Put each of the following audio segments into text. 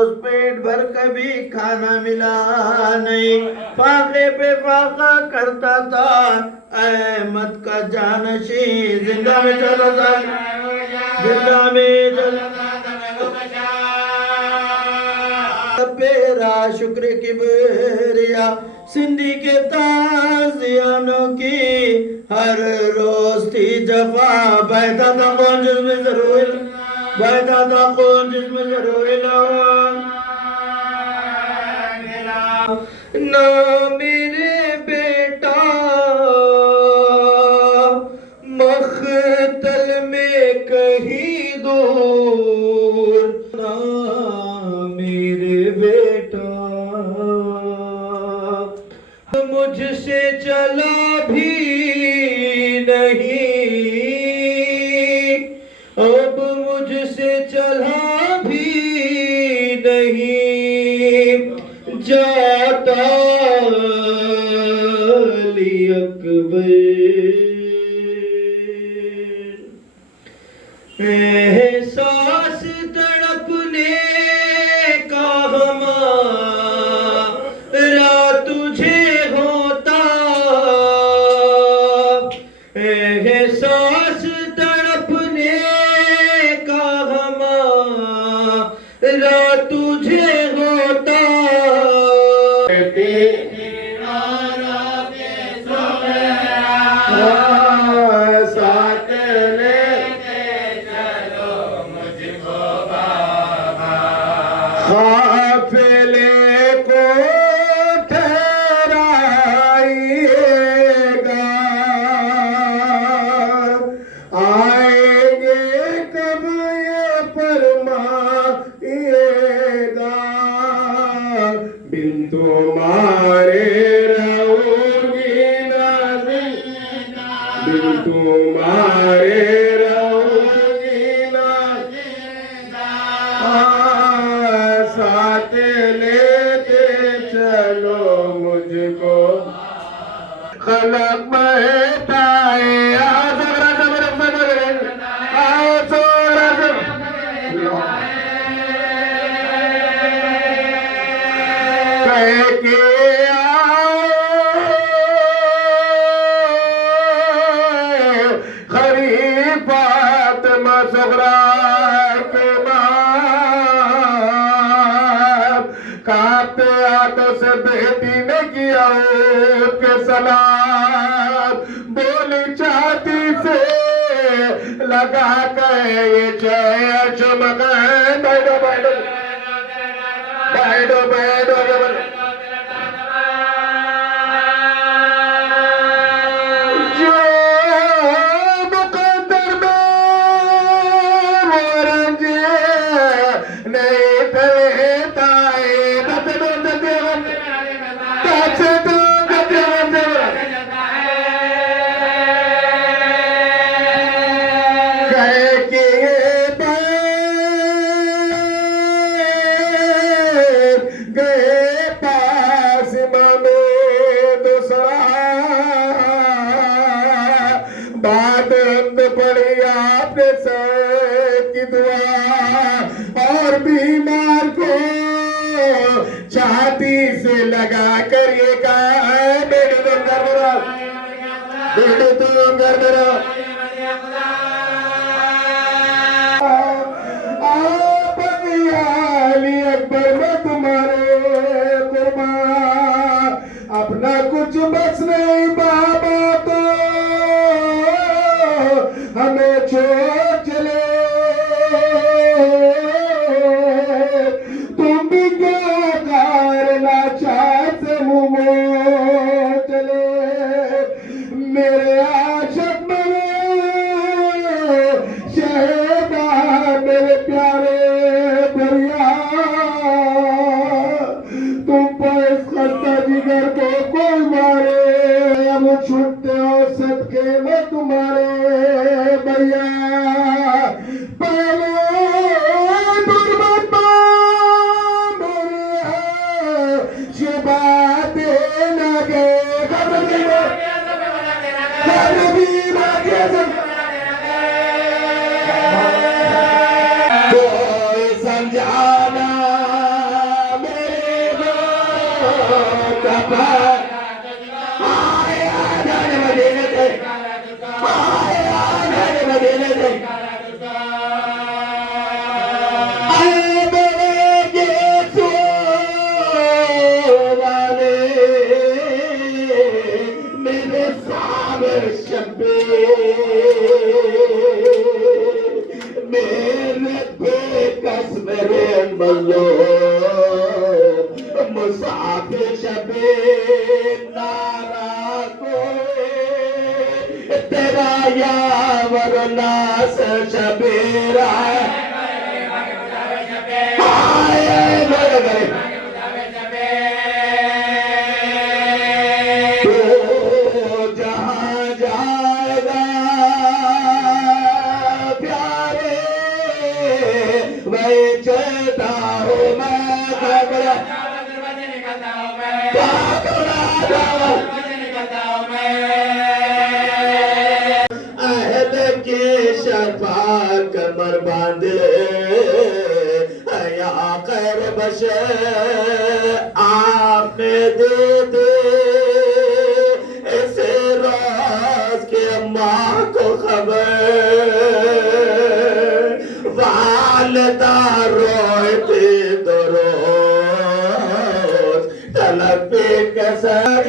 روز پیٹ بھر کبھی کھانا ملا نہیں، فاقے پہ فاقہ کرتا تھا احمد کا جانشین، زندہ میں چلو زندہ میں چلو پیرا شکر کبریا سندھی کے تازیانوں کی ہر روز تھی جفا، بہتا تھا خون جس میں ضرور بہتا تھا خون جس میں ضرور نہ میرے بیٹا مختل میں کہیں دور، نہ میرے بیٹا مجھ سے چلا بھی نہیں، اب مجھ سے چلا بھی نہیں، جاتا علی اکبر، احساس تڑپنے کا ہمارا تجھے ہوتا، احساس تڑپنے کا ہمارا تجھے ہوتا، قافلے کو ٹھہرائیے گا، آئیں گے کب یہ فرمائیے گا، بن تمہارے رہوں گی نہ زندہ، بن تمہارے رہوں گی نہ ساتھ لیتے چلو مجھ کو، خلق بہتا ہے کہہ کے خلیفات مصغرا کے کانپتے ہاتھوں سے بیٹی نے کیا اٹھ کے سلام، بولی چھاتی سے لگا کر یہ چمکائیں، بیٹھو بیٹھو بیٹھو بیٹھو، جو مقدر میں وہ رنج نہیں لیتا ہے، گئے پاس امام دوسرا، بات حمد پڑھی آپ نے سب کی دعا، اور بیمار کو چھاتی سے لگا کر یہ کہا ہے بیٹے تم گھر میں رہو، بیٹے تم گھر میں رہو، آپ علی اکبر میں تمہارے قربان، اپنا کچھ بس نہیں بابا تو ہمیں چھوڑ چلے، تم بھی کیا کرنا چاہتے منہ چلے، میرے عاشق میں مسافر شبِ نارا کوئے تیرا یاور ناس شبیرہ آئے گئے گئے تو جہاں جائے گا پیارے میں چلتا ہوں میں گھبرا اہل کی شفا کمر باندھے یا خیر بشر آپ نے دے دے اسے روز کے ماں کو خبر والدہ روئے تو طلب کے ساتھ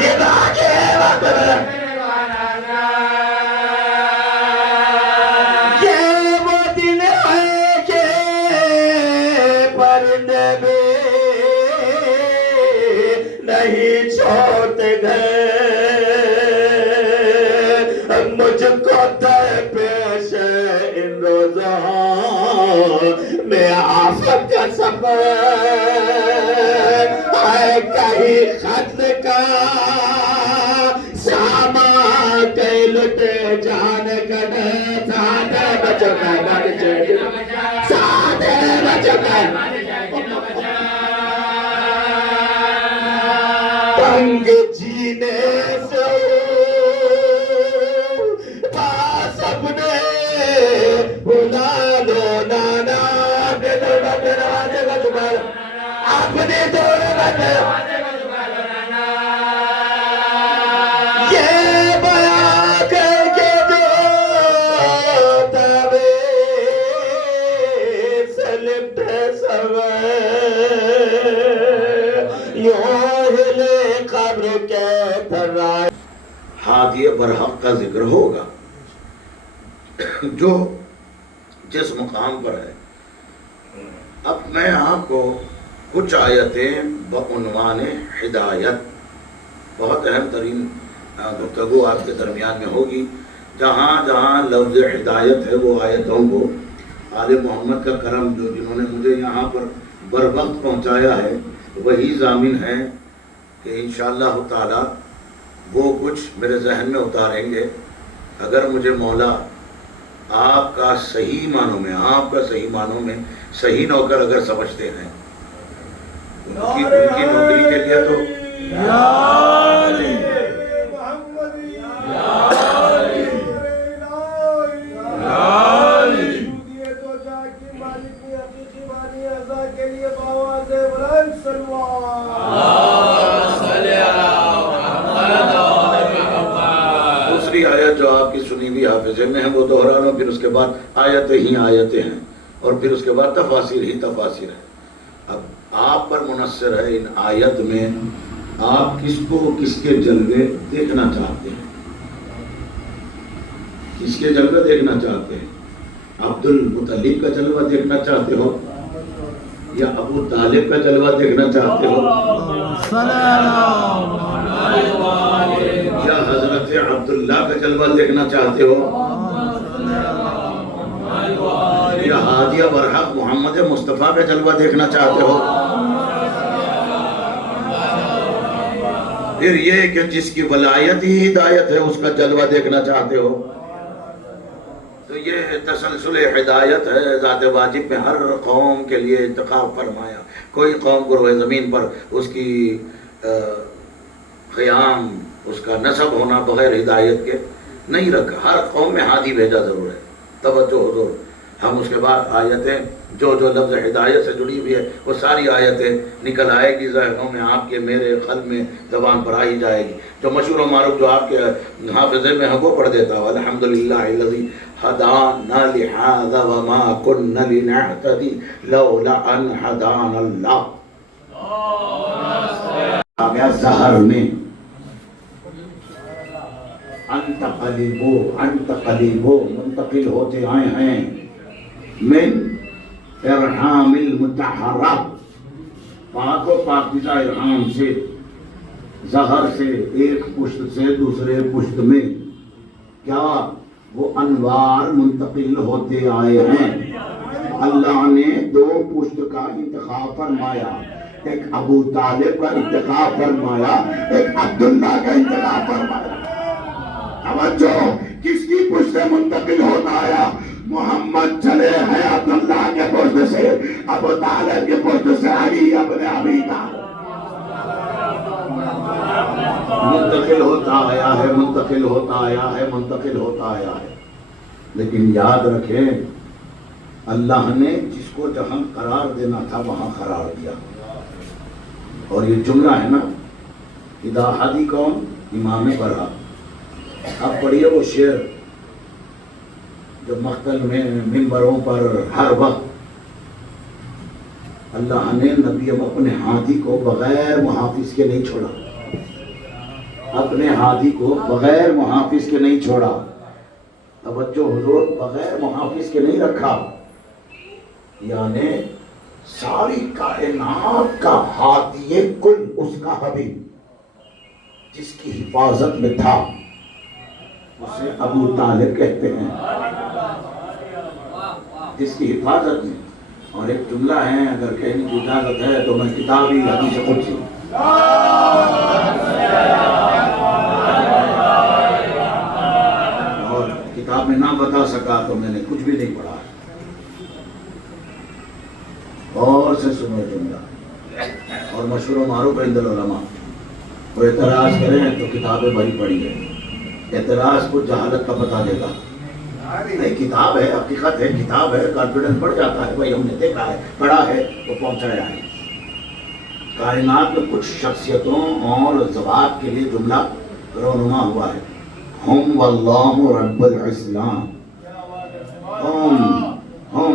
جدا کے وقت یہ وہ دن ہے کہ پرندے بھی نہیں چھوڑتے گئے مجھ کو در پیش ان روزوں میں آفت کا سفر ہے کہیں خط کا ساما کئی لٹے جان کٹ سادے بچوں کا سادے بچوں کا تنگ جینے سے پاس اپنے بلا لو نانا اپنے دور بندے یہ بیان کر کے جو تعبیر سے لپٹے سوے یوں ہلے قبر کے تھرائے ہادی برحق کا ذکر ہوگا جو جس مقام پر ہے. اب میں آپ کو کچھ آیتیں بعنوان ہدایت بہت اہم ترین گفتگو آپ کے درمیان میں ہوگی. جہاں جہاں لفظ ہدایت ہے وہ آیتوں کو آل محمد کا کرم جو جنہوں نے مجھے یہاں پر بر وقت پہنچایا ہے وہی ضامن ہیں کہ انشاءاللہ تعالی وہ کچھ میرے ذہن میں اتاریں گے. اگر مجھے مولا آپ کا صحیح معنوں میں صحیح نوکر اگر سمجھتے ہیں ان کی نوکری کے لیے تو دوسری آیت جو آپ کی سنی ہوئی حافظے میں ہے وہ دہرانا پھر اس کے بعد آیتیں ہیں اور پھر اس کے بعد تفاسیر ہیں. اب آپ پر منحصر ہے ان آیت میں آپ کس کو کس کے جلوے دیکھنا چاہتے ہیں. کس کے جلوے دیکھنا چاہتے ہیں؟ عبد المطلب کا جلوہ دیکھنا چاہتے ہو یا ابو طالب کا جلوہ دیکھنا چاہتے ہو یا حضرت عبداللہ کا جلوہ دیکھنا چاہتے ہو یا ہادیہ برحق محمد مصطفیٰ کا جلوہ دیکھنا چاہتے ہو؟ پھر یہ کہ جس کی ولایت ہی ہدایت ہے اس کا جلوہ دیکھنا چاہتے ہو؟ تو یہ تسلسل ہدایت ہے ذات واجب میں ہر قوم کے لیے انتخاب فرمایا. کوئی قوم گروہ زمین پر اس کی قیام اس کا نسب ہونا بغیر ہدایت کے نہیں رکھا. ہر قوم میں ہادی بھیجا ضرور ہے. توجہ حضور ہم اس کے بعد آیتیں جو لفظ ہدایت سے جڑی ہوئی ہے وہ ساری آیتیں نکل آئے گی ذہنوں میں، آپ کے میرے قلب میں زبان پر آئی جائے گی. جو مشہور و معروف جو آپ کے حافظے میں ہے وہ پڑھ دیتا ہوں. الحمدللہ الذی ہدانا لہذا وما كنا لنهتدی لولا ان ہدانا اللہ. آ گیا زہر میں انتقلیبو منتقل ہوتے آئے ہیں من ارحام المتحرہ، پاک و پاکیزہ ارحام سے، زہر سے، ایک پشت سے دوسرے پشت میں کیا وہ انوار منتقل ہوتے آئے ہیں. اللہ نے دو پشت کا انتخاب فرمایا، ایک ابو طالب کا انتخاب فرمایا، ایک عبداللہ کا انتخاب فرمایا. توجہ، کس کی پشت سے منتقل ہوتا آیا؟ محمد چلے ہیں عبداللہ کے پشت سے، ابو طالب کے پشت سے علی ابن ابی طالب. منتقل ہوتا آیا ہے، منتقل ہوتا آیا ہے، منتقل ہوتا آیا ہے. لیکن یاد رکھیں اللہ نے جس کو جہاں قرار دینا تھا وہاں قرار دیا. اور یہ جملہ ہے نا، اذا ہادی کون؟ امام برا. اب پڑھیے وہ شعر جو مقتل میں منبروں پر ہر وقت اللہ نے نبی اپنے ہادی کو بغیر محافظ کے نہیں چھوڑا، اپنے ہادی کو بغیر محافظ کے نہیں چھوڑا. توجہ حضور، بغیر محافظ کے نہیں رکھا، یعنی ساری کائنات کا ہادی کل اس کا حبیب جس کی حفاظت میں تھا اسے ابو طالب کہتے ہیں، جس کی حفاظت میں. اور ایک جملہ ہے، اگر کہنے کی اجازت ہے تو میں کتابی حدیث قدسی اور کتاب میں نہ بتا سکا تو میں نے کچھ بھی نہیں پڑھا. اور سے سنو جملہ، اور مشہور و معروف عند العلماء. وہ اعتراض کریں تو کتابیں بھری پڑی ہے، اعتراض کو جہالت کا پتہ دے گا. نہیں، کتاب ہے، حقیقت ہے، کتاب ہے، کانفیڈنس بڑھ جاتا ہے. بھائی ہم نے دیکھا ہے، پڑھا ہے، وہ پہنچایا ہے. کائنات میں کچھ شخصیتوں اور ذوات کے لیے جملہ رونما ہوا ہے. ہم واللہ رب الاسلام، ہم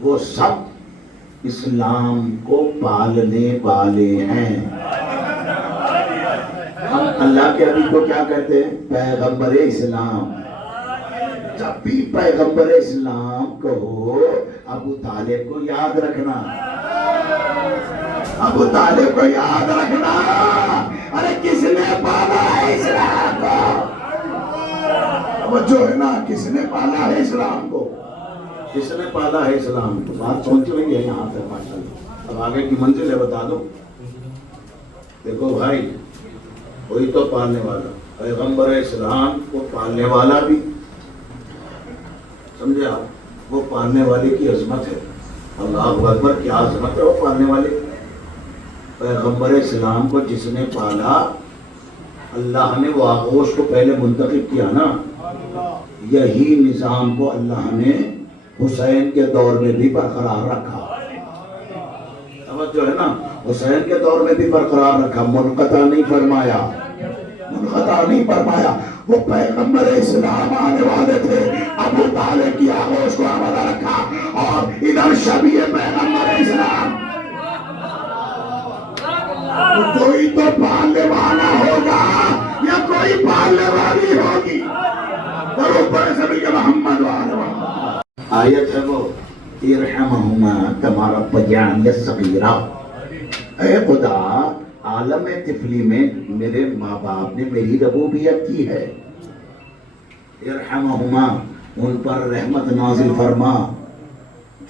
وہ سب اسلام کو پالنے والے ہیں. ہم اللہ کے حبیب کو کیا کہتے ہیں؟ پیغمبر اسلام. جب بھی پیغمبر اسلام کہو ابو طالب کو یاد رکھنا، ابو طالب کو یاد رکھنا. ارے کس نے پالا ہے اسلام کو؟ اب جو ہے نا، کس نے پالا ہے اسلام کو؟ کس نے پالا ہے اسلام کو؟ بات پہنچ رہی ہے یہاں پہ ماشاءاللہ. اب آگے کی منزل ہے، بتا دو. دیکھو بھائی، وہی تو پالنے والا، پیغمبر اسلام کو پالنے والا بھی، سمجھے آپ؟ وہ پالنے والے کی عظمت ہے. اللہ اکبر، کیا عظمت ہے وہ پالنے والے. پیغمبر اسلام کو جس نے پالا، اللہ نے وہ آغوش کو پہلے منتخب کیا نا. یہی نظام کو اللہ نے حسین کے دور میں بھی برقرار رکھا. توجہ ہے نا، حسین کے دور میں بھی برقرار رکھا، منقطع نہیں فرمایا، منقطع نہیں فرمایا. وہ پیغمبر اسلام آنے والے تھے، ابو طالب کی آغوش کو آمدہ رکھا. اور ادھر شبیہ پیغمبر اسلام، کوئی تو پالنے والا ہوگا یا کوئی پالنے والی ہوگی. اور اوپر سے بھی کہ محمد والا آیت ہے وہ، ارحمہما کما ربیانی صغیرا. اے خدا، عالم طفلی میں میرے ماں باپ نے میری ربوبیت کی ہے. ارحمہما، ان پر رحمت نازل فرما،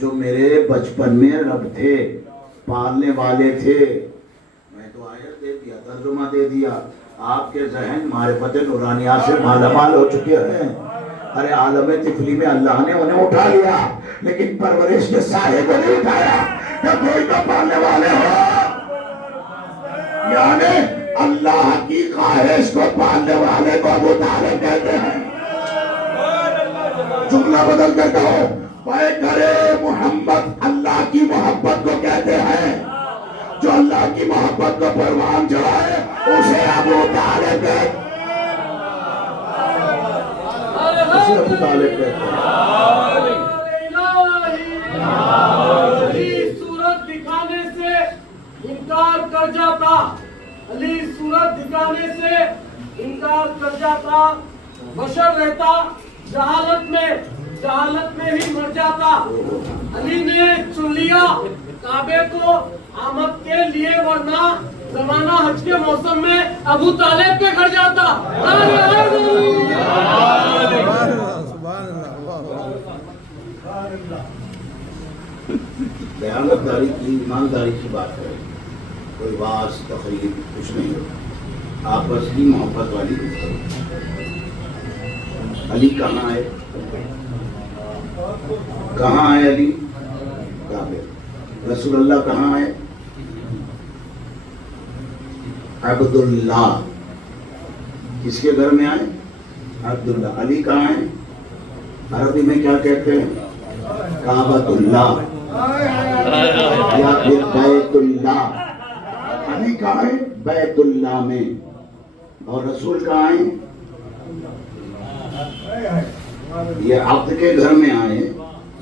جو میرے بچپن میں رب تھے، پالنے والے تھے. میں تو آیت دے دیا، ترجمہ دے دیا. آپ کے ذہن معرفت نورانیہ سے مالا مال ہو چکے ہیں. ارے عالم طفلی میں اللہ نے انہیں اٹھا لیا، لیکن پرورش کے سائے کو نہیں اٹھایا. کہ کوئی تو پالنے والے ہو، یعنی اللہ کی خواہش کو پالنے والے کو ابو طالب کہتے ہیں. جملہ بدل کر کہو پیغمبر محمد اللہ کی محبت کو کہتے ہیں. جو اللہ کی محبت کو پروان چڑھائے اسے ابو طالب کہتے ہیں. علی صورت دکھانے سے انکار کر جاتا. علی صورت دکھانے سے انکار کر جاتا. بشر رہتا جہالت میں ہی مر جاتا. علی نے چن لیا کعبے کو آمد کے لیے ورنہ زمانہ حج کے موسم میں ابو طالب پہ گھر جاتا. دیانتداری کی ایمانداری کی بات کریں. کوئی واز تقریر کچھ نہیں ہوتا. آپس کی محبت والی گفتگو. علی کہاں ہے؟ کہاں ہے علی؟ کعبے. رسول اللہ کہاں ہے؟ عبداللہ. کس کے گھر میں آئے؟ عبداللہ. علی کہاں ہے؟ عربی میں کیا کہتے ہیں؟ کعبۃ اللہ یا پھر بیت اللہ. علی کہاں ہے؟ بیت اللہ میں. اور رسول کہاں ہے؟ یہ عبد کے گھر میں آئے,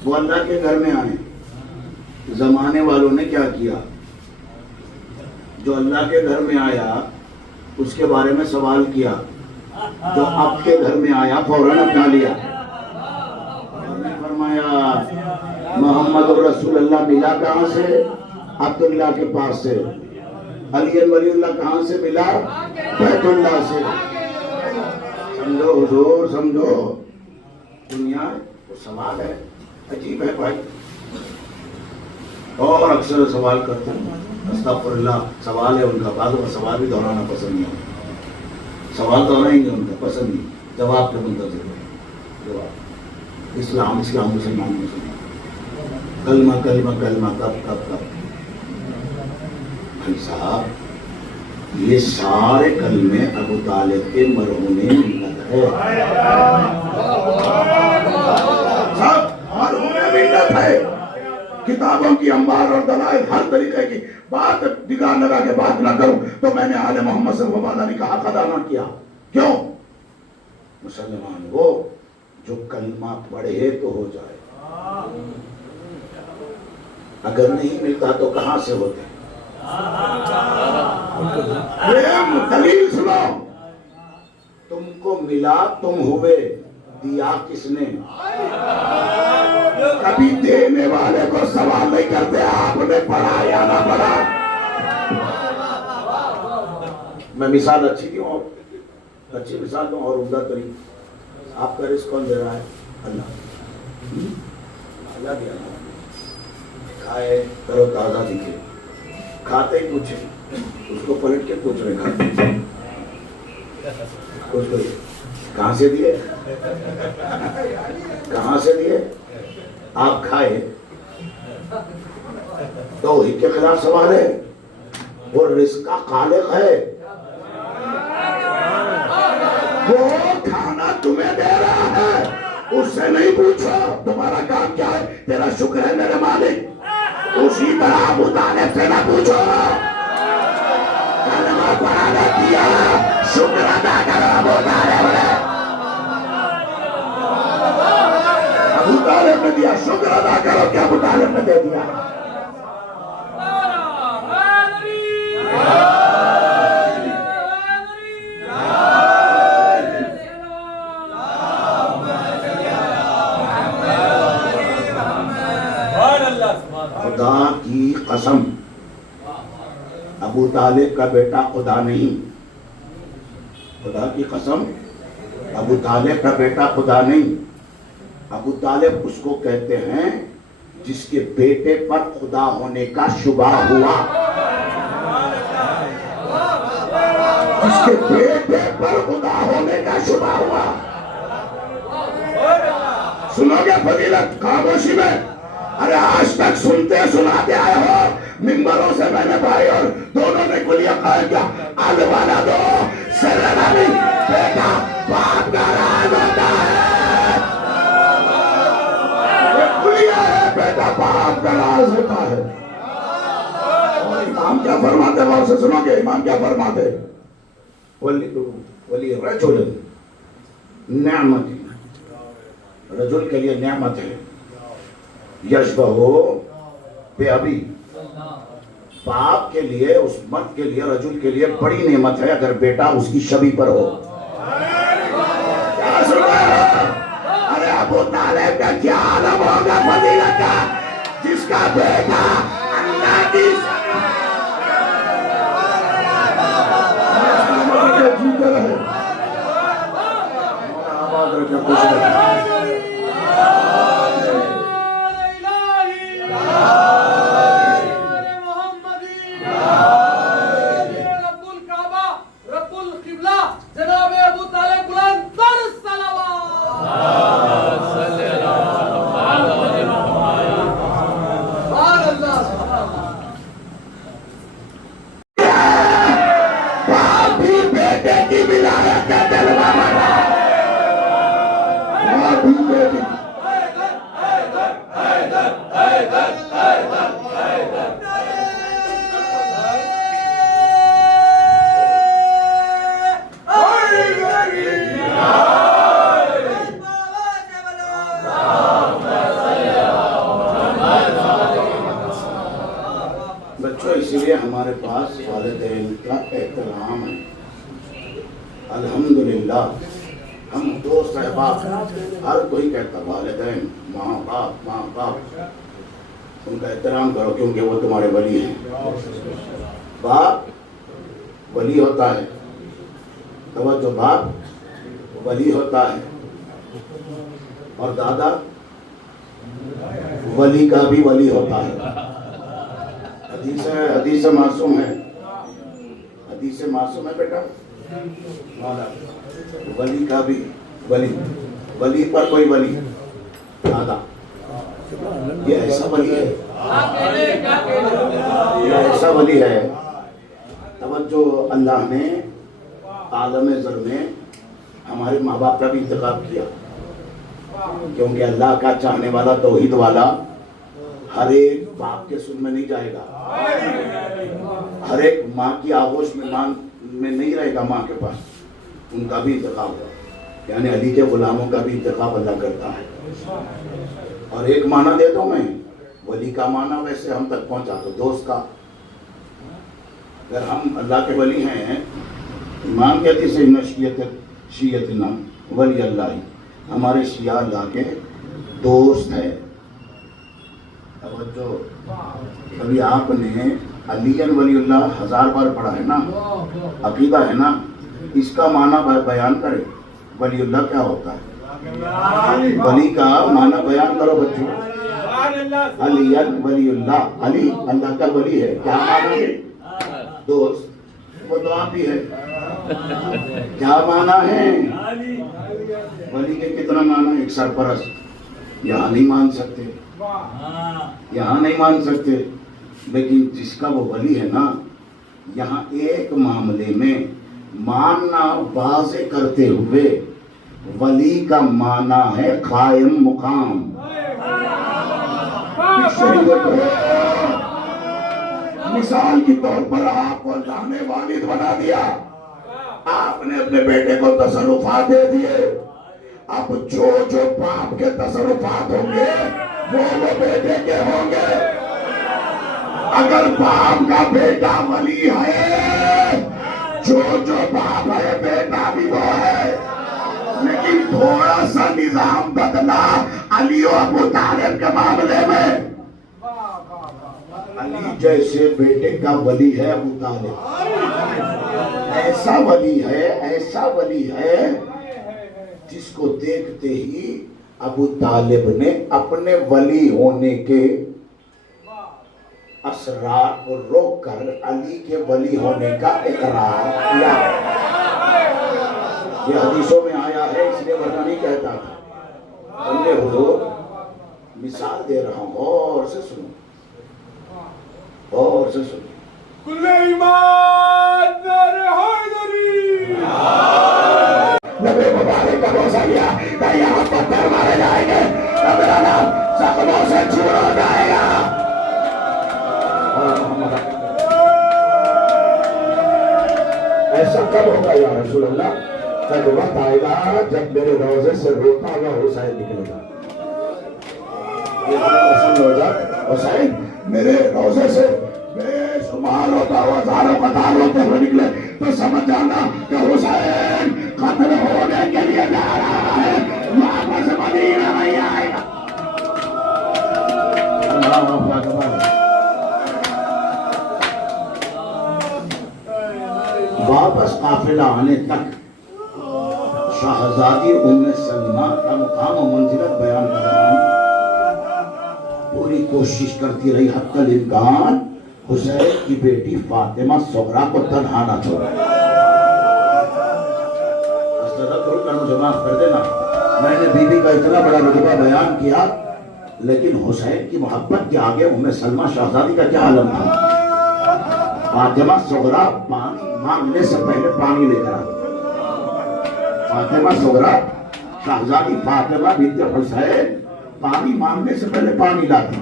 وہ اللہ کے گھر میں آئے. زمانے والوں نے کیا کیا؟ جو اللہ کے گھر میں آیا اس کے بارے میں سوال کیا, جو عبد کے گھر میں آیا فوراً اپنا لیا. فرمایا محمد رسول اللہ ملا کہاں سے؟ عبداللہ کے پاس سے. علی ولی اللہ کہاں سے ملا؟ بیت اللہ سے. سمجھو حضور, سمجھو. دنیا وہ سوال ہے, عجیب ہے بھائی. اور اکثر سوال کرتے ہیں, استغفر اللہ, سوال ہے ان کا. بعض کا سوال بھی دہرانا پسند نہیں ہوتا. سوال دہرائیں گے ان کا پسند نہیں, جواب کے منتظر ہے. جواب اسلام مسلمان. کلمہ کب بھائی صاحب, یہ سارے کلمے ابو طالب کے مرہون ملت ہے. مرہون ملت ہے. کتابوں کی انبار اور دلائل ہر طریقے کی بات دگار لگا کے بات نہ کروں تو میں نے آل محمد صلی اللہ علیہ کا حق ادا نہ کیا. کیوں؟ مسلمان وہ جو کلمہ پڑھے تو ہو جائے, اگر نہیں ملتا تو کہاں سے ہوتے؟ دلیل سنو. تم کو ملا, تم ہوئے, دیا کس نے؟ کبھی دینے والے کو سوال نہیں کرتے آپ نے پڑھا یا نہ پڑھا. میں مثال اچھی دوں, اور اچھی مثال دوں اور عمدہ ترین. آپ کا رزق کون دے رہا ہے؟ اللہ. اللہ دیا نا. کھائے کرو تازہ دکھے, کھاتے ہی پوچھے, اس کو پلٹ کے پوچھ رہے کھاتے کچھ کوئی کہاں سے دیے, کہاں سے دیے؟ آپ کھائے توحید کے خلاف سوال ہے. وہ رزق کا خالق ہے, وہ کھانا تمہیں دے رہا ہے, اس سے نہیں پوچھو تمہارا کام کیا ہے, تیرا شکر ہے میرے مالک. اسی طرح ابو طالب سے نہ پوچھو کلمہ پڑھانا دیا, شکر ادا کرو ابو طالب نے. ابو طالب نے دیا, شکر ادا کرو کہ ابو طالب نے دے دیا. خدا کی قسم, ابو طالب کا بیٹا خدا نہیں. خدا کی قسم, ابو طالب کا بیٹا خدا نہیں. ابو طالب اس کو کہتے ہیں جس کے بیٹے پر خدا ہونے کا شبہ ہوا. جس کے بیٹے پر خدا ہونے کا شبہ ہوا. سنو گے فضیلت خاموشی میں؟ ارے آج تک سنتے سناتے آئے ہو, ممبروں سے میں نے بھائی اور دونوں نے کلیہ قائم کیا, الوالا دو سر نبی بیٹا باپ کا راز ہوتا ہے. باپ کا راز ہوتا ہے. اور امام کیا فرماتے ہیں؟ غور سے سنو گے امام کیا فرماتے ہیں؟ ولی رجل نعمت، رجل کے لیے نعمت ہے. یشبہ بے ابی، باپ کے لیے، اس مرد کے لیے، رجل کے لیے بڑی نعمت ہے اگر بیٹا اس کی شبی پر ہو. کیا سن رہے ہو؟ ارے ابو طالب کا کیا عالم ہوگا فضیلت کا، جس کا بیٹا اللہ کی اسی لیے ہمارے پاس والدین کا احترام ہے. الحمدللہ ہم دوست احباب ہر کوئی کہتا والدین ماں باپ ان کا احترام کرو کیونکہ وہ تمہارے ولی ہیں. باپ ولی ہوتا ہے، توجہ، باپ ولی ہوتا ہے، اور دادا ولی کا بھی ولی ہوتا ہے. حدیث معصوم ہے، حدیث معصوم ہے بیٹا. ولی کا بھی ولی پر کوئی ولی دادا، یہ ایسا ولی ہے، یہ ایسا ولی ہے. توجہ، اللہ نے عالم زر میں ہمارے ماں باپ کا بھی انتخاب کیا کیونکہ اللہ کا چاہنے والا توحید والا ہر ایک باپ کے سن میں نہیں جائے گا، ہر ایک ماں کی آغوش میں نہیں رہے گا ماں کے پاس. ان کا بھی انتخاب ہوا، یعنی علی کے غلاموں کا بھی انتخاب اللہ کرتا ہے. اور ایک معنی دے دو میں، ولی کا معنی ویسے ہم تک پہنچا دو دوست کا. اگر ہم اللہ کے ولی ہیں، امام کہتی سے شیعتنا ولی اللہ، ہمارے شیعہ اللہ کے دوست ہے. توجہ، کبھی آپ نے علی ولی اللہ 1000 بار پڑھا ہے نا، عقیدہ ہے نا، اس کا معنی بیان کرے. ولی اللہ کیا ہوتا ہے؟ ولی کا معنی بیان کرو بچوں. علی ولی اللہ، علی اللہ کا ولی ہے. کیا معنی ہے؟ دوست. وہ تو آپ ہی ہے. کیا معنی ہے؟ ولی کے کتنا معنی؟ ایک سرپرست. یہاں نہیں مان سکتے، یہاں نہیں مان سکتے، لیکن جس کا وہ ولی ہے نا، یہاں ایک معاملے میں ماننا واضح کرتے ہوئے ولی کا معنی ہے قائم مقام. مثال کے طور پر آپ کو اللہ نے والد بنا دیا، آپ نے اپنے بیٹے کو تصرفات دے دیے. اب جو باپ کے تصرفات ہوں گے وہ بیٹے کے ہوں گے. اگر باپ کا بیٹا ولی ہے، جو باپ ہے بیٹا بھی وہ ہے. لیکن تھوڑا سا نظام بدلا علی و ابو طالب کے معاملے میں. علی جیسے بیٹے کا ولی ہے ابو طالب، ایسا ولی ہے جس کو دیکھتے ہی ابو طالب نے اپنے ولی ہونے کے اسرار کو روک کر علی کے ولی ہونے کا اقرار کیا. یہ حدیثوں میں آیا ہے، اس لیے ورنہ نہیں کہتا تھا. بندے حضور مثال دے رہا ہوں، اور سے سنو، اور سے سنو. کل ایمان نر حیدری نبی مبارک کا بھروسہ کیا کہ یہاں پتھر مارے جائیں گے، میرا نام زخموں سے چور ہو جائے گا. ایسا کب ہوگا یا رسول اللہ؟ تب وقت آئے گا جب میرے روزے سے روتا ہوا حسین نکلے گا. یہ پسند ہو جائے حسین میرے روزے سے بے شمار ہوتا ہوا ہزاروں قطار ہوتے ہوئے نکلے تو سمجھ جانا کہ حسین قتل ہونے کے لیے جا رہا ہے, واپس مدینہ نہیں آئے گا. اللہ اکبر. واپس قافلہ آنے تک شہزادی ام سلمہ کا مقام و منزلت بیان کر رہا ہوں. پوری کوشش کرتی رہی حتی الامکان حسین کی بیٹی فاطمہ صغریٰ کو تنہا نہ چھوڑا. مجھے معاف کر دینا, میں نے بی بی کا اتنا بڑا رتبہ بیان کیا, لیکن حسین کی محبت کے آگے ام سلمہ شہزادی کا کیا عالم تھا. فاطمہ صغریٰ پانی مانگنے سے پہلے پانی لے کر آئی. فاطمہ صغریٰ شہزادی فاطمہ بنت حسین پانی مانگنے سے پہلے پانی لاتی.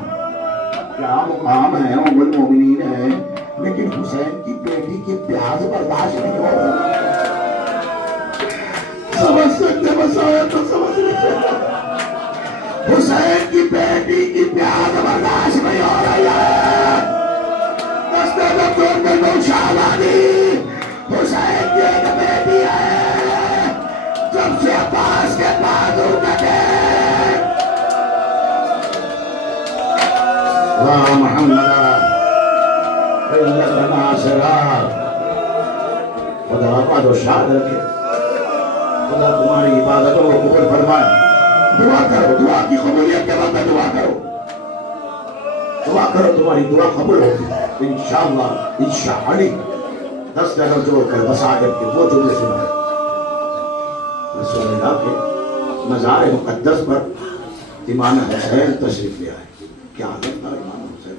کیا مقام ہے, ام المومنین ہے, لیکن حسین کی بیٹی کی پیاس برداشت نہیں ہو رہی. سمجھ سکتے مسائل تو سمجھ لیتے. حسین کی بیٹی کی پیاس برداشت نہیں ہو رہی ہے. دستے دکتور میں دو شہزادی حسین کی ایک بیٹی ہے, جب سے عباس کے بازو کٹے. واہ محمد اللہ ناصرہ. خدا کا جو شاد رکھے, خدا تمہاری عبادتوں کو قبول فرمائے. دعا کرو, دعا کی قبولیت کے وقت دعا کرو, دعا کرو, تمہاری دعا قبول ہوگی انشاءاللہ. انشاءاللہ 10 جگہ جوڑ کر مساجد کے وہ جملے سنا رسول اللہ کے مزار مقدس پر امام حسین تشریف لے آئے. کیا عالم تھا امام حسین.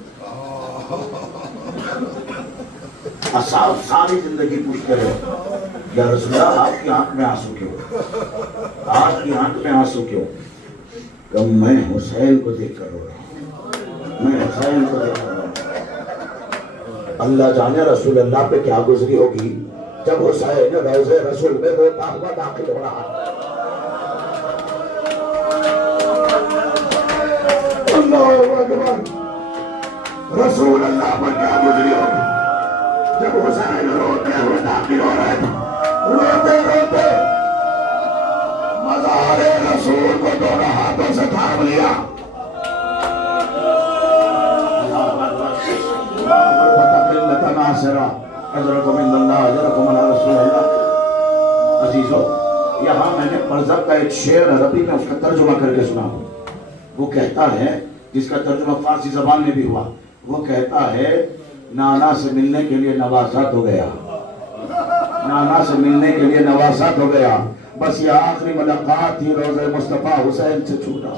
اصحاب ساری زندگی پوچھتے رہے, یا رسول اللہ آپ کی آنکھ میں آنسو کیوں, آپ کی آنکھ میں آنسو کیوں؟ کہ میں حسین کو دیکھ کر رو رہا ہوں, میں حسین کو دیکھ کر رو رہا ہوں. اللہ جانے رسول اللہ پہ کیا گزری ہوگی جب حسین روضہ رسول میں روتا ہوا داخل ہو رہا ہے. اللہ اکبر. رسول اللہ پر کیا گزری ہوگی جب حسین روتے ہوئے داخل ہو رہے تھے. روتے روتے مزار رسول کو دونوں ہاتھوں سے تھام لیا. عزیزو, یہاں میں نے پرزب کا ایک شعر عربی میں اس کا ترجمہ کر کے سنا. وہ کہتا ہے, جس کا ترجمہ فارسی زبان میں بھی ہوا, وہ کہتا ہے نانا سے ملنے کے لیے نوازات ہو گیا, نانا سے ملنے کے لیے نوازات ہو گیا. بس یہ آخری ملاقات ہی روضہ مصطفیٰ حسین سے چھوٹا,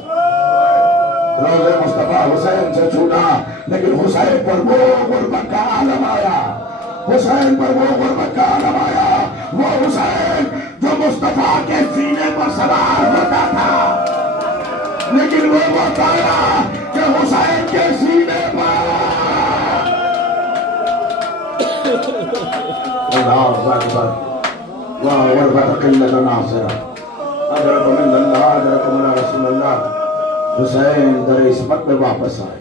روضہ مصطفیٰ حسین سے چھوٹا. لیکن حسین پر وہ غربت کا عالم آیا, حسین پر وہ غربت کا عالم آیا. وہ حسین جو مصطفیٰ کے سینے پر سوار ہوتا تھا, لیکن وہ بتایا کہ حسین کے سینے پر اللہ اکبر. واہ غربت قلت ناصرہ ادرک من اللہ ادرک من رسول اللہ. حسین در عصمت میں واپس آئے,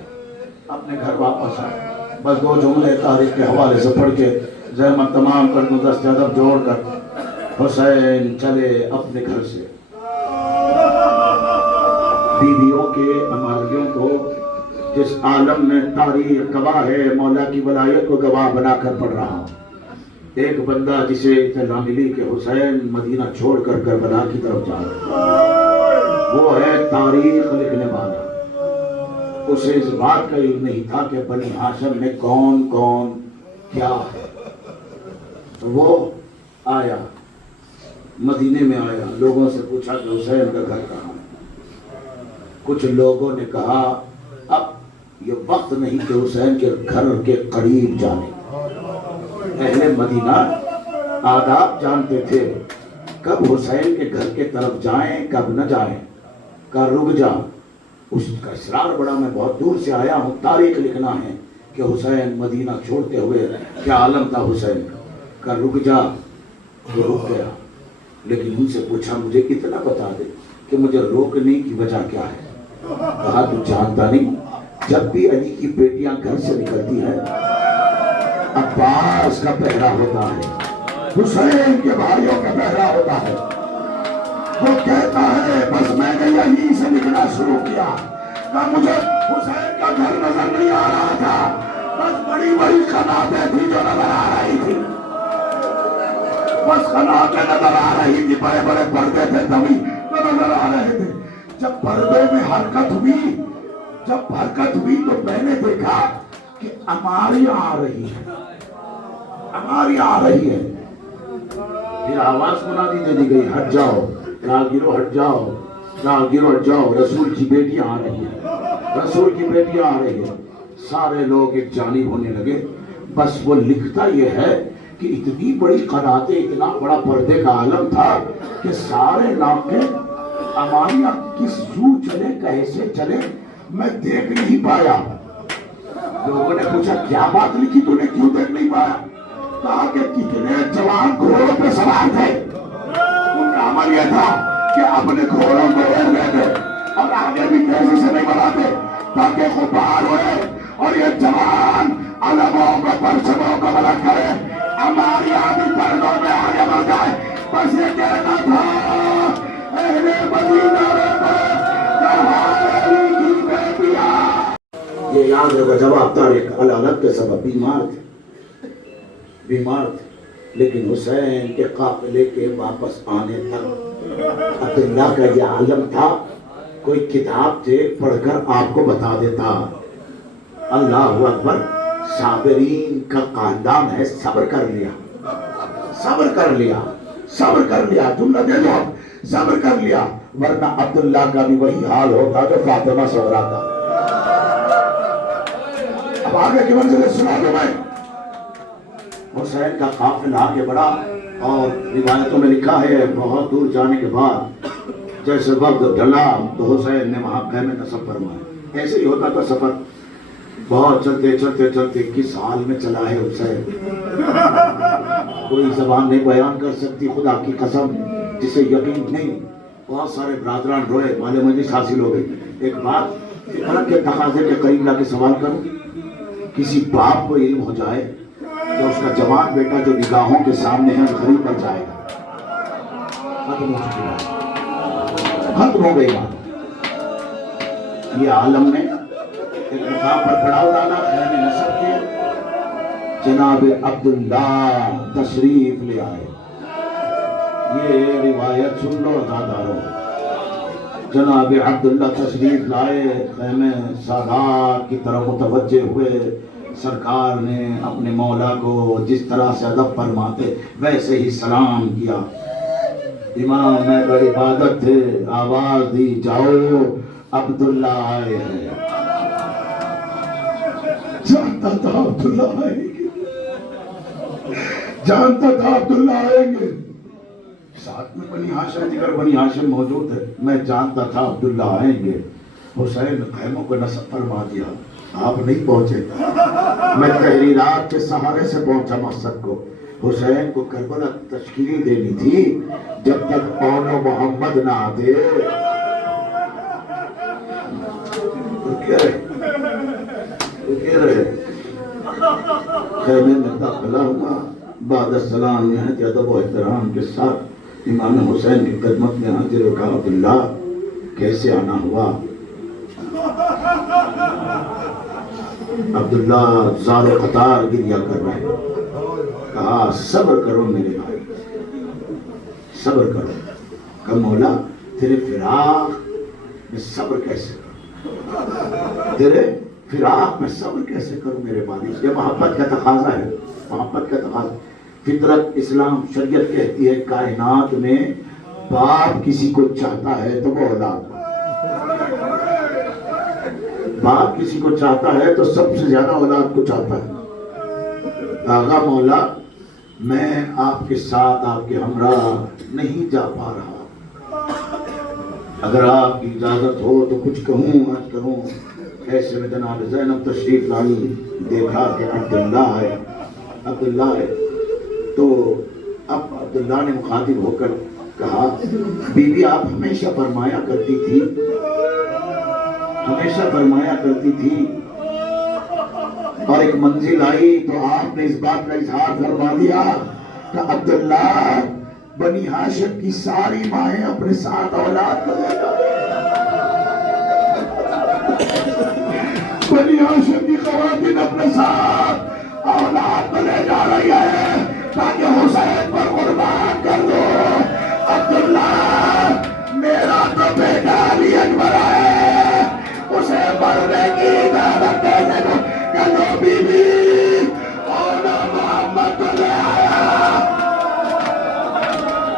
اپنے گھر واپس آئے. بس 2 جملے تاریخ کے حوالے سے پڑھ کے زحمت تمام کر دوں, 10 ادب جوڑ کر. حسین چلے اپنے گھر سے. بیویوں کے امالیوں کو جس عالم میں تاریخ گواہ ہے, مولا کی ولایت کو گواہ بنا کر پڑھ رہا ہوں. ایک بندہ جسے اطلاع ملی کہ حسین مدینہ چھوڑ کر کربلا کی طرف جا رہا, وہ ہے تاریخ لکھنے والا. اسے اس بات کا علم نہیں تھا کہ بنی ہاشم میں کون کون کیا ہے. وہ آیا, مدینے میں آیا, لوگوں سے پوچھا کہ حسین کا گھر کہاں ہے. کچھ لوگوں نے کہا اب یہ وقت نہیں کہ حسین کے گھر کے قریب جانے. اہل مدینہ آداب جانتے تھے, کب حسین کے گھر کے طرف جائیں کب نہ جائیں. کہا رک جا. اس کا اصرار بڑا, میں بہت دور سے آیا ہوں, تاریخ لکھنا ہے کہ حسین مدینہ چھوڑتے ہوئے کیا عالم تھا حسین کا. رک جا, وہ رک گیا، لیکن ان سے پوچھا مجھے اتنا بتا دے کہ مجھے روکنے کی وجہ کیا ہے؟ کہا تو جانتا نہیں، جب بھی علی کی بیٹیاں گھر سے نکلتی ہیں عباس کا پہرا ہوتا ہے، حسین کے بھائیوں کا پہرا ہوتا ہے۔ وہ کہتا ہے بس میں نے یہیں سے نکلنا شروع کیا، نہ مجھے حسین کا گھر نظر نہیں آ رہا تھا، بس بڑی بڑی قناتیں تھی جو نظر آ رہی تھی، بس قناتیں نظر آ رہی تھی، بڑے بڑے پردے تھے تبھی تو نظر آ رہے تھے۔ جب پردے میں حرکت ہوئی تو میں نے دیکھا کہ ہماری آ رہی ہے، پھر آواز منادی دے دی گئی، ہٹ جاؤ راہگیرو، ہٹ جاؤ راہگیرو، ہٹ جاؤ، رسول کی بیٹیاں آ رہی ہیں، رسول کی بیٹیاں آ رہی ہیں۔ سارے لوگ ایک جانب ہونے لگے۔ بس وہ لکھتا یہ ہے کہ اتنی بڑی قناتیں، اتنا بڑا پردے کا عالم تھا کہ سارے ناقد اماریہ کس یوں چلے کیسے چلے میں دیکھ نہیں پایا۔ لوگوں نے پوچھا کیا بات لکھی تو نے، کیوں دیکھ نہیں پایا؟ کہا کہ کتنے جوان گھوڑوں پہ سوار تھے، ان کا عمل یہ تھا کہ اپنے گھوڑوں کو روک لیتے اور آگے بھی تیزی سے نہیں بڑھاتے تاکہ خوب باہر ہوئے اور یہ جوان علموں کو، پرچموں کو بلند کرے، ہماری آدھی پردوں میں آگے بڑھ جائے۔ بس یہ کہنا تھا اہل مدینہ یہ یاد ہوگا جواب طارق الالت کے سبب بیمار تھے، لیکن حسین کے قافلے کے واپس آنے تک عبداللہ کا یہ عالم تھا، کوئی کتاب تھے پڑھ کر آپ کو بتا دیتا۔ اللہ اکبر، صابرین کا خاندان ہے، صبر کر لیا، جملہ دے دو، صبر کر لیا، ورنہ عبداللہ کا بھی وہی حال ہوتا جو فاطمہ صغرا کا۔ اب آگے کی منزل سنا دو میں۔ حسین کا قافلہ آگے بڑھا اور روایتوں میں لکھا ہے بہت دور جانے کے بعد جیسے وقت ڈھلا تو حسین نے وہاں خیمے نصب فرمائے۔ ایسے ہی ہوتا تھا سفر، بہت چلتے کس حال میں چلا ہے حسین، کوئی زبان نہیں بیان کر سکتی، خدا کی قسم جسے یقین نہیں۔ بہت سارے برادران روئے، مال مجلس حاصل ہو گئی۔ ایک بات فطرت کے تقاضے کے قریب لا کے سوال کروں، کسی باپ کو علم ہو جائے کہ اس کا جوان بیٹا جو نگاہوں کے سامنے ہے غریب بن جائے گا، ختم ہو گئی بات۔ یہ عالم نے ایک مقام پر پڑاؤ ڈالا، خیمے نصب کیے، جناب عبداللہ تشریف لے آئے۔ یہ روایت سن لو عزاداروں، جناب عبداللہ تشریف لائے، خیمے سادات کی طرف متوجہ ہوئے، سرکار نے اپنے مولا کو جس طرح سے ادب فرماتے ویسے ہی سلام کیا۔ امام میں بڑی عبادت تھے، آواز دی جاؤ عبداللہ آئے ہیں۔ جانتا تھا عبداللہ آئیں گے، جانتا تھا عبداللہ آئیں گے۔ ساتھ میں بنی ہاشم، دیگر بنی ہاشم موجود ہے، میں جانتا تھا عبداللہ آئیں گے۔ حسین خیموں کو نصب فرما دیا، آپ نہیں پہنچے، میں تحریرات کے سہارے سے پہنچا مقصد کو۔ حسین کو کربلا تشکیل دینی تھی، جب تک اون و محمد نہ آتے۔ رکے رہے، خیمے میں داخلہ ہوا، بعد السلام نہایت ادب و احترام کے ساتھ امام حسین کی خدمت میں حاضر ہو کہا عبداللہ کیسے آنا ہوا؟ عبداللہ زار و قطار گریا کر رہے، کہا صبر کرو میرے بھائی، صبر کرو۔ کہ مولا تیرے فراق میں صبر کیسے کروں، تیرے فراق میں صبر کیسے کروں میرے بھائی؟ یہ محبت کا تقاضا ہے، محبت کا تقاضا۔ فطرت اسلام شریعت کہتی ہے کائنات میں باپ کسی کو چاہتا ہے تو وہ اولاد، باپ کسی کو چاہتا ہے تو سب سے زیادہ اولاد کو چاہتا ہے۔ آغا مولا میں آپ کے ساتھ آپ کے ہمراہ نہیں جا پا رہا، اگر آپ کی اجازت ہو تو کچھ کہوں عرض کروں۔ ایسے میں جناب زینب تشریف لائی، دیکھا کہ عبداللہ ہے تو اب عبداللہ نے مخاطب ہو کر کہا بی بی آپ ہمیشہ فرمایا کرتی تھی اور ایک منزل آئی تو آپ نے اس بات کا اظہار فرما دیا کہ عبداللہ بنی ہاشم کی ساری مائیں اپنے ساتھ اولاد لے جا رہی ہیں، بنی ہاشم کی خواتین اپنے ساتھ اولاد لے جا رہی ہے تاکہ حسین پر قربان کر دو۔ عبداللہ میرا تو بیٹا علی اکبر ہے، اسے مرنے کی دعوت کیسے دو کہ لو بی بی اور محمد کو لے آیا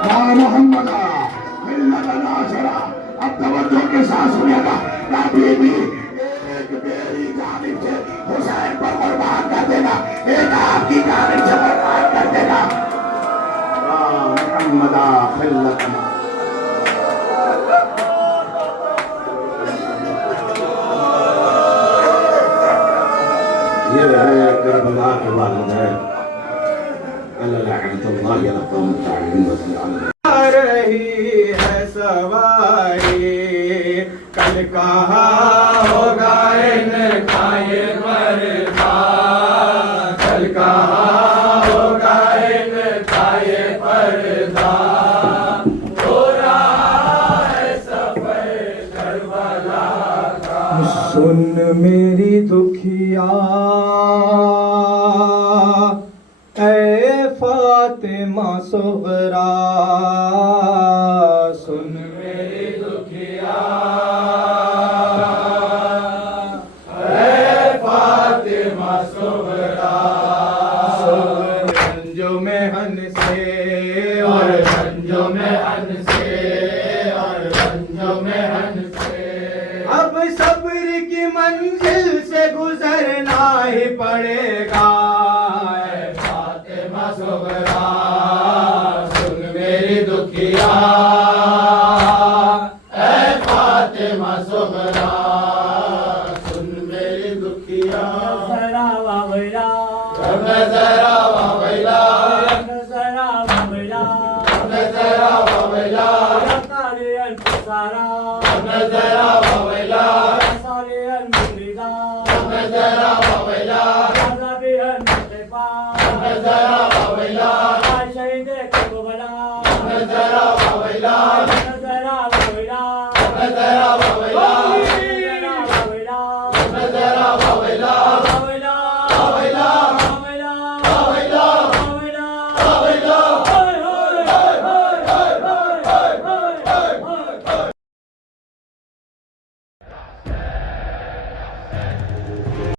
یا محمد ملت ناصرہ۔ اب توجہ کے ساتھ سنیے گا یا بی بی ایک میری جانب سے حسین پر قربان کر دینا، ایک آپ کی جانب سے قربان کر دینا۔ محمد خلتنا یہ ہے کربلا کے والدین اللہ لعنت اللہ علی قوم الطاغین وسلم رہی ہے سواری کل کہاں ہوگا ان کا یہ پردہ، کل کہاں ہوگا ان کا یہ پردہ، ہو رہا ہے سفر کربلا کا۔ سن میری دکھیا اے فاطمہ صغرا، سن میری دکھیا اے فاطمہ صغرا، رنجو میں ہن سے اور رنجو میں ہن سے اور رنجو میں ہن سے، اب صبر کی منزل سے گزرنا ہی پڑے گا۔ صغرا سن میری دکھیا اے فاطمہ صغرا، سن میری دکھیا، ذرا واویلا ذرا واویلا ذرا واویلا ذرا واویلا سارے انصارا ذرا واویلا سارے المریدا ذرا واویلا ذرا ذرا واویلا شہید کربلا ذرا واویلا